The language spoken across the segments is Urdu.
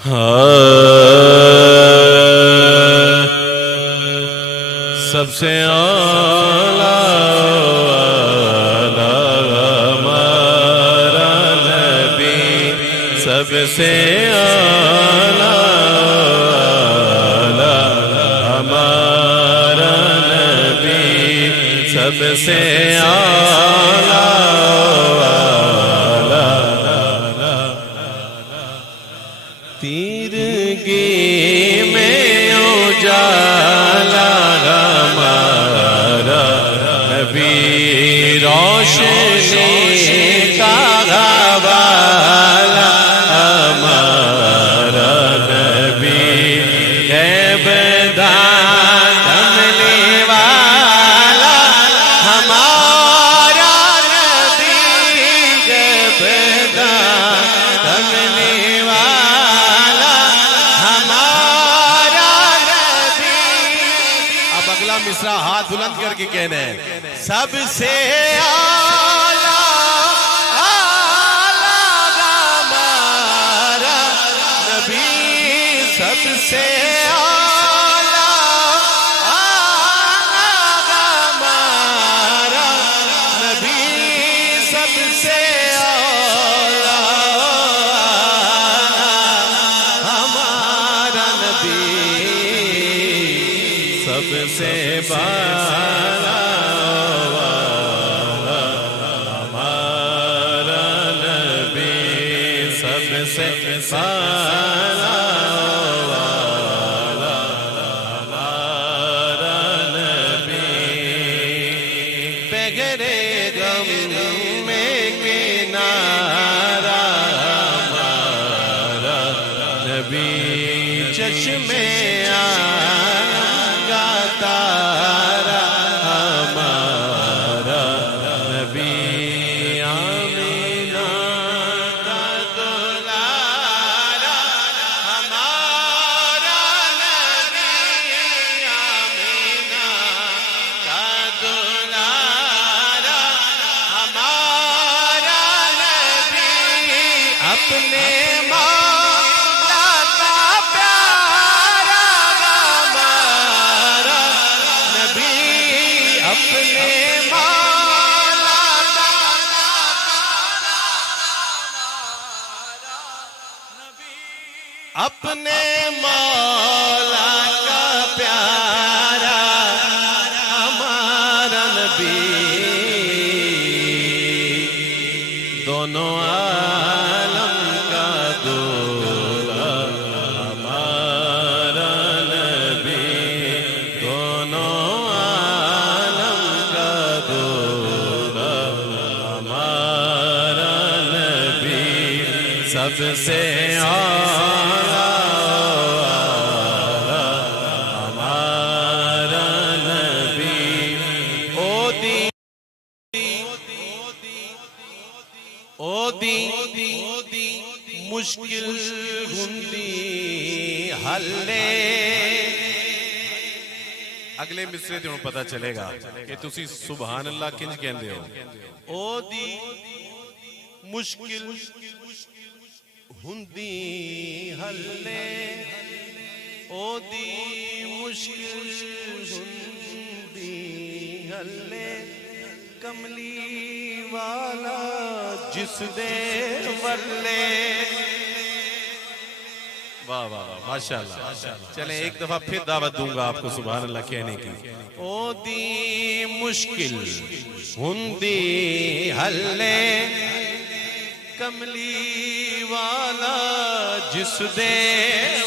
سب سے اعلیٰ ہمارا نبی، سب سے اعلیٰ ہمارا نبی، سب سے اعلیٰ تیرگی میں اجالا ہمارا نبی، روشنی کا حوالہ ہمارا نبی، غیب دان کملی والا ہمارا نبی، غیب دان کملی والا ہمارا نبی۔ اب اگلا مصرع ہاتھ بلند کر کے کہنا ہے، سب سے اعلیٰ ہمارا نبی، سب سے اعلیٰ ہمارا نبی، سب سے اعلیٰ ہمارا نبی، سب سے بالا ہمارا نبی، سب سے بالا ہمارا نبی، بغیر غم میں کنارہ ہمارا نبی، چشمے تارا ہمارا نبی، آمینہ کا دلارا ہمارا نبی، آمینہ کا دلارا ہمارا نبی، اپنے مولا کا پیارا ہمارا نبی، اپنے مولا کا اپنے مولا کا پیارا ہمارا نبی، دونوں عالم کا دولہا ہمارا نبی، دونوں عالم کا دولہا ہمارا نبی، سب سے اعلیٰ ہمارا نبی، مشکل ہندی حلے۔ اگلے مصرے تے ہن پتہ چلے گا کہ تسی سبحان اللہ کنج کہندے ہو۔ او دی مشکل ہندی حلے، او دی مشکل ہندی حلے، کملی والا جس دے ولے۔ واہ واہ واہ، ماشاءاللہ۔ چلیں ایک دفعہ پھر دعوت دوں گا آپ کو سبحان اللہ کہنے کی۔ او دی مشکل ہندی حلے، کملی والا جس دے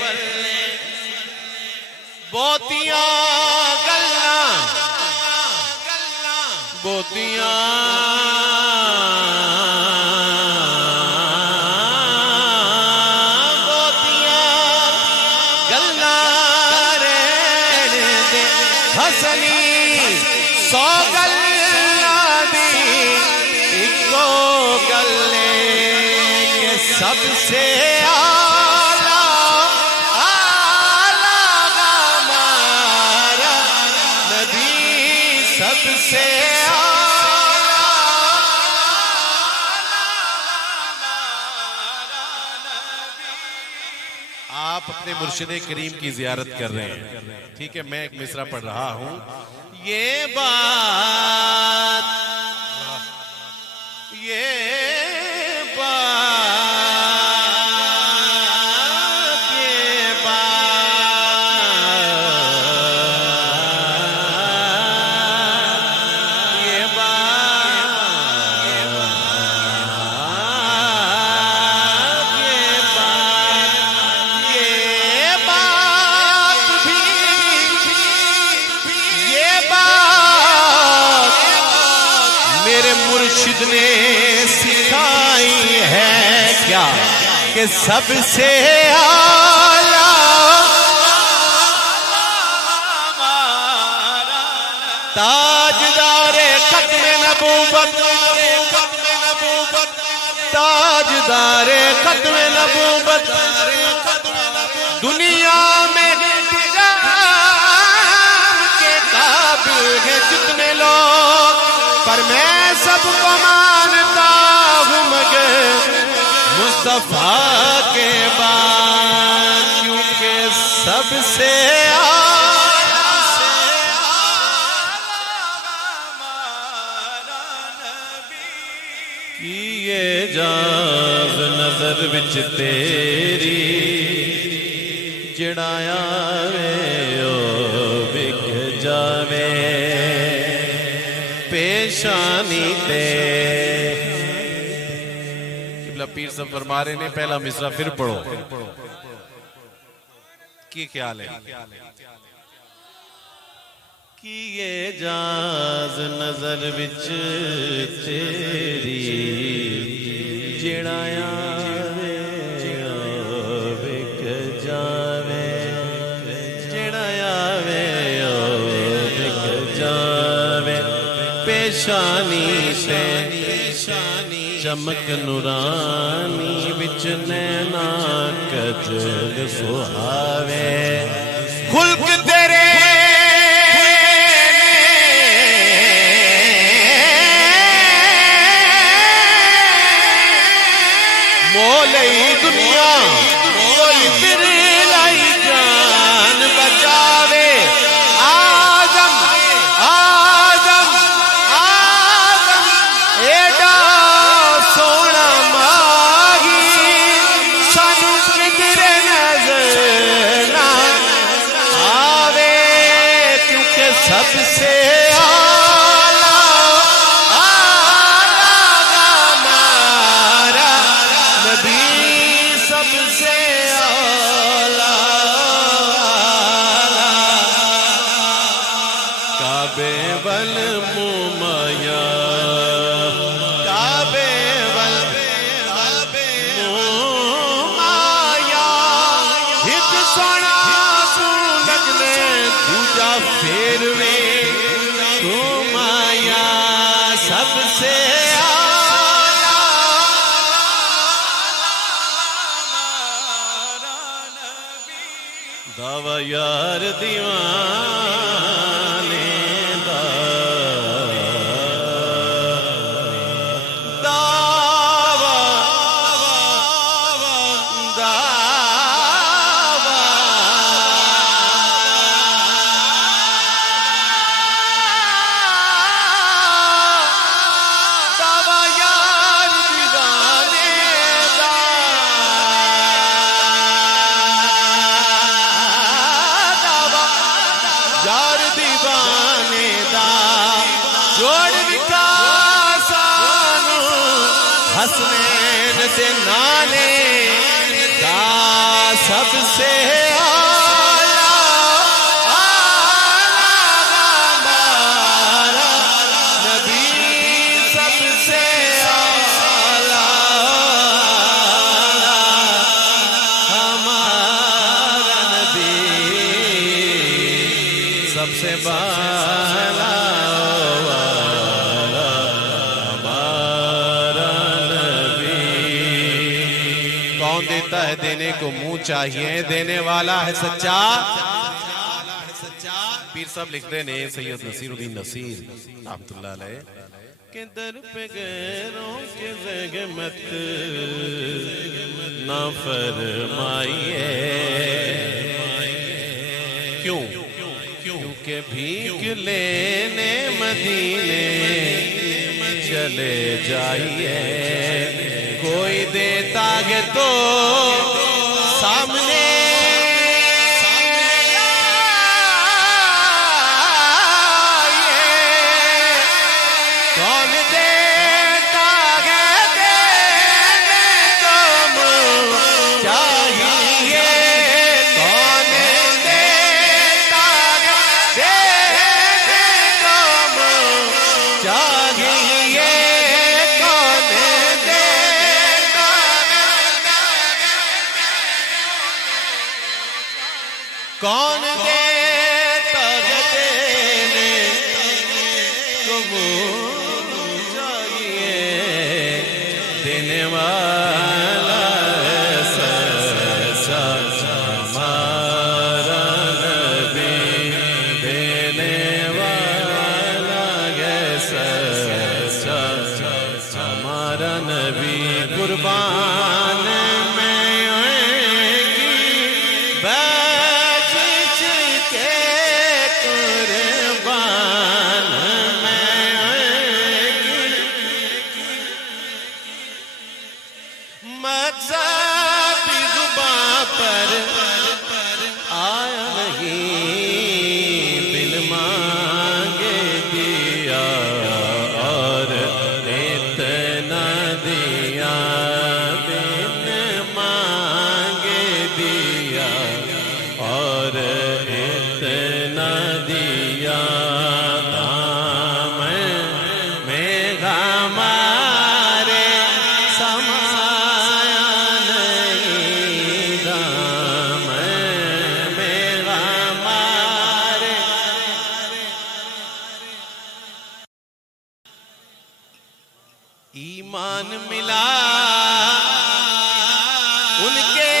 ولے، بہتیاں گلاں بہتیاں حسنی سو گلہ دی اکو گلے کے سب سے ہمارا نبی، سب سے آپ اپنے مرشد کریم کی زیارت کر رہے ہیں، ٹھیک ہے، میں ایک مصرع پڑھ رہا ہوں. یہ بات مرشد نے سکھائی ہے کیا کہ سب سے اعلیٰ تاجدار ختم نبوت، تاجدار ختم نبوت دنیا میں کے قابل ہیں جتنے لوگ، پر میں سب کو مانتا ہوں مگر مصطفیٰ کے بعد، کیونکہ سب سے کیے جاز نظر وچ تیری جڑایا وے او وک جاوے پیشانی تے. قبلہ پیر صاحب فرما رہے نے پہلا مصرع پھر پڑھو، کی خیال ہے؟ کیے جاز نظر وچ تیری جڑایا وے او وک جاوے جڑایا وے او وک جاوے پیشانی سے چمک نورانی وچ نینا کجل سہاوے خلق تیرے مولی دنیا کوئی پھر لائی جان بچاوے آدم آدم آدم ایڈا سونا ماہی سانو کدھر نظر نہ آوے، کیونکہ سب سے دعوی یار دیوانے دا دعوی یار دیوانے دا یار دیوانے دا جوڑ وکاسانو حسنین دے نالے دا سب سے سب سے بالا ہمارا نبی. کون دیتا ہے دینے کو منہ چاہیے، دینے والا ہے سچا. پیر صاحب لکھتے ہیں سید نصیر الدین نصیر رحمۃ اللہ علیہ کہ در پہ غیروں کے زحمت نہ فرمائیے، بھیک لینے مدینے چلے جائیے کوئی دیتا ہے تو سامنے کون دیتا ہے دینے کو منہ چاہیے دینے والا ایسا ہمارا نبی دینے والا ایسا ہمارا نبی قربان مقصد زباں پر آیا نہیں بن مانگے دیا اور اتنا دیا بن مانگے دیا اور اتنا دیا دامن میں ہمارے ایمان ملا ان کے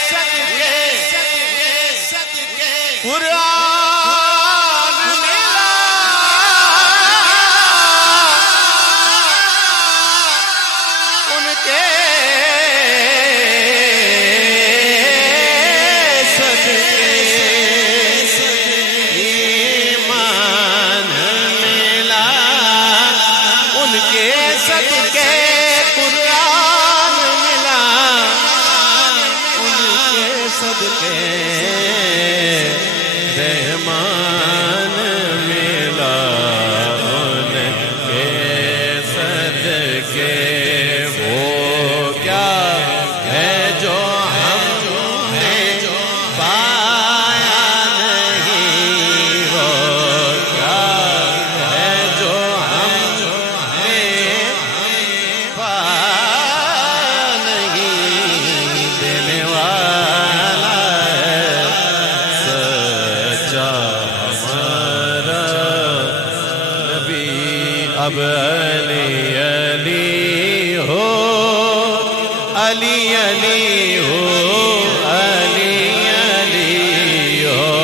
صدقے قرآن ملا ان کے صدقے ایمان ملا ان کے صدقے قرآن ملا ان کے صدقے رحمان ملا ان کے صدقے وہ کیا ہے جو ہم نے پایا نہیں وہ کیا ہے جو ہم نے دینے والا سچا ہمارا نبی اب علی علی ہو علی علی ہو علی علی ہو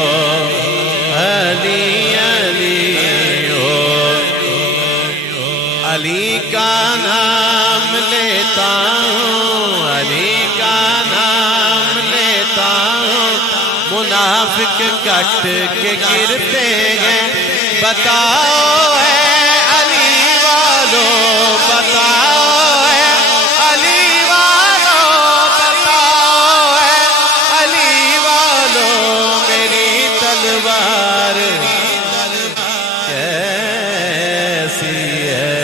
علی علی ہو علی کا نام لیتا ہوں علی کا نام لیتا ہوں منافق کٹ کے گرتے ہیں بتاؤ ہے علی والوں بتاؤ ہے علی والوں بتاؤ ہے علی والوں میری تلوار کیسی ہے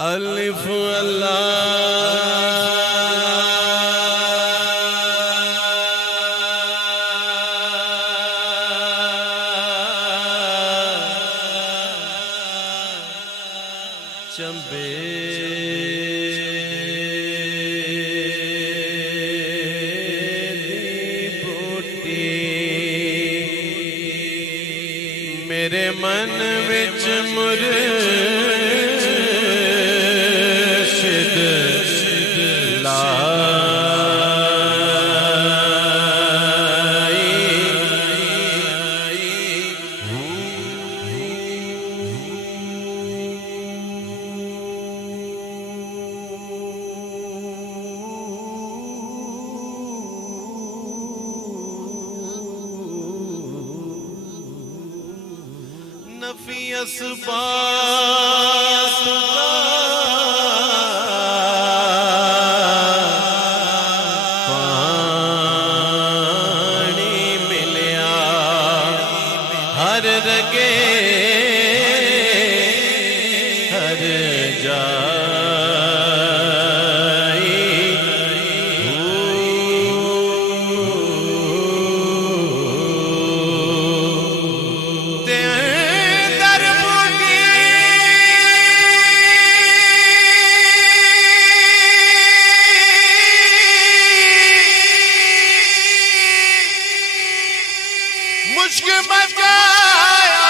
الف چمبے بوٹی میرے من وچ مرشد لا اسباب پانی ملیا ہر رگے ہر مشک بچایا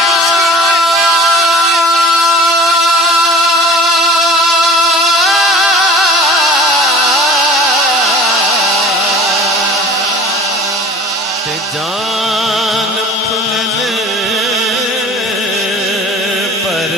تے جان پھلن پر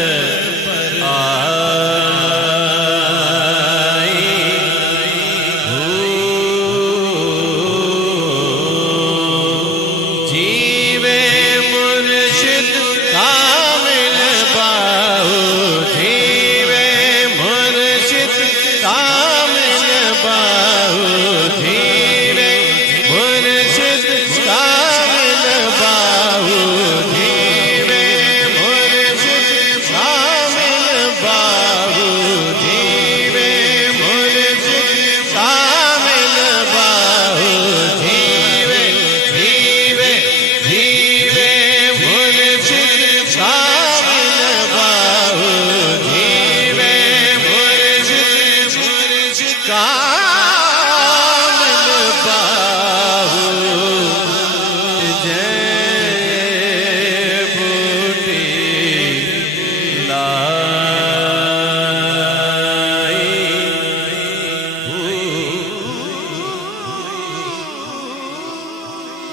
لا